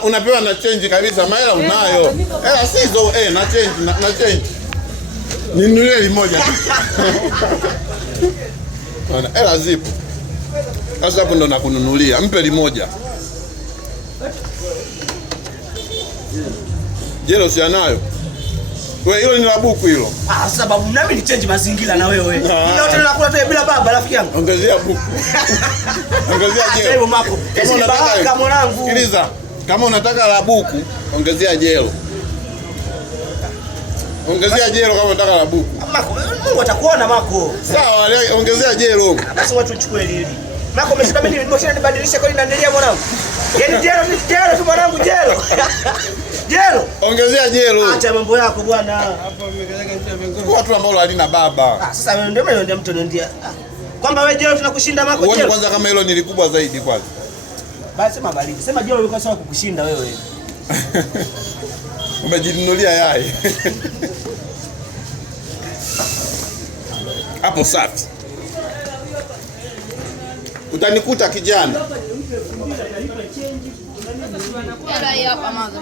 unapewa na change kabisa, mahela unayo. Hela sizo na change na change. Ninunulie limoja. Bwana, hela zipo. Sasa hapo ndo nakununulia. Mpe limoja. Jelo si anayo. Wewe hilo ni la buku hilo. Sababu nami ni change mazingira na wewe. Ndio tena nakula tu bila baba rafiki yangu. Ongezea buku. Ongezea jelo. Sasa mako. Kama mwanangu. Sikiliza. Kama unataka la buku, ongezea jelo. Ongezea jelo kama unataka la buku. Mako, Mungu atakuona Mako. Sawa, ongezea jelo. Basi watu chukue lili. Mako umesema mimi nimeshinda nibadilishe kwa nini naendelea mwanangu? Yaani jelo tu mwanangu jelo. Jelo. Ongezea jelo. Acha mambo yako bwana. Hapo umekazeka mtu amengoma. Watu ambao halina baba. Sasa wewe ndio mtu ndio. Kwamba wewe jelo tunakushinda Mako jelo. Uone kwanza kama hilo ni likubwa zaidi kwanza. Basi sema baridi. Sema jelo ulikuwa sawa kukushinda wewe. Umejinunulia yai. Hapo safi. Utanikuta kijana. Hela hapa mwanzo.